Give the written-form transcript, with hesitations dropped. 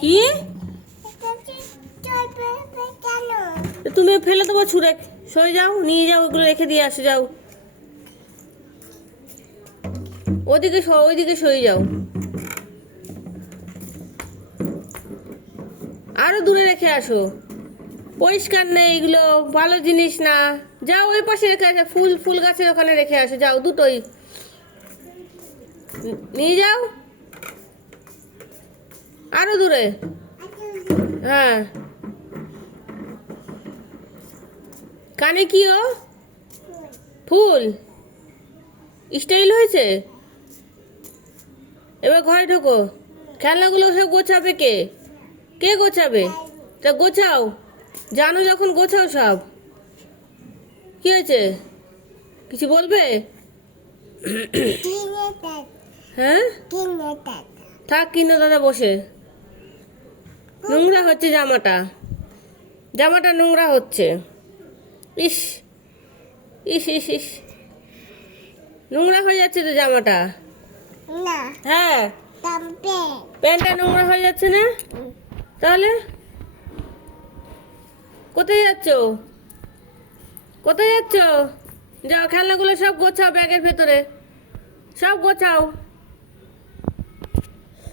কি তুমি ফেলে দেবো ছুঁড়ে? সরে যাও, নিয়ে যাও, ওইগুলো রেখে দিয়ে আসো, যাও ওইদিকে ওইদিকে সরে যাও, আরো দূরে রেখে আসো। পরিষ্কার নেই, এগুলো ভালো জিনিস না। যাও ওই পাশে রেখে আসো, ফুল ফুল গাছের ওখানে রেখে আসো, যাও দুটোই নিয়ে যাও, আরো দূরে। হ্যাঁ, কানে কি ও? ফুল স্টাইল হয়েছে। এবার ঘরে ঢোকো, খেলনাগুলো সব গোছাবে কে? কে গোছাবে? তা গোছাও, জানো যখন গোছাও সব। কি হয়েছে, কিছু বলবে? হ্যাঁ, থাক কিনো দাদা বসে। নোংরা হচ্ছে জামাটা, জামাটা নোংরা হচ্ছে। ইস ইস ইস ইস, নোংরা হয়ে যাচ্ছে তো জামাটা। হ্যাঁ, প্যান্টটা নোংরা হয়ে যাচ্ছে না? তাহলে কোথায় যাচ্ছ? কোথায় যাচ্ছ? যাও খেলনাগুলো সব গোছাও ব্যাগের ভেতরে, সব গোছাও।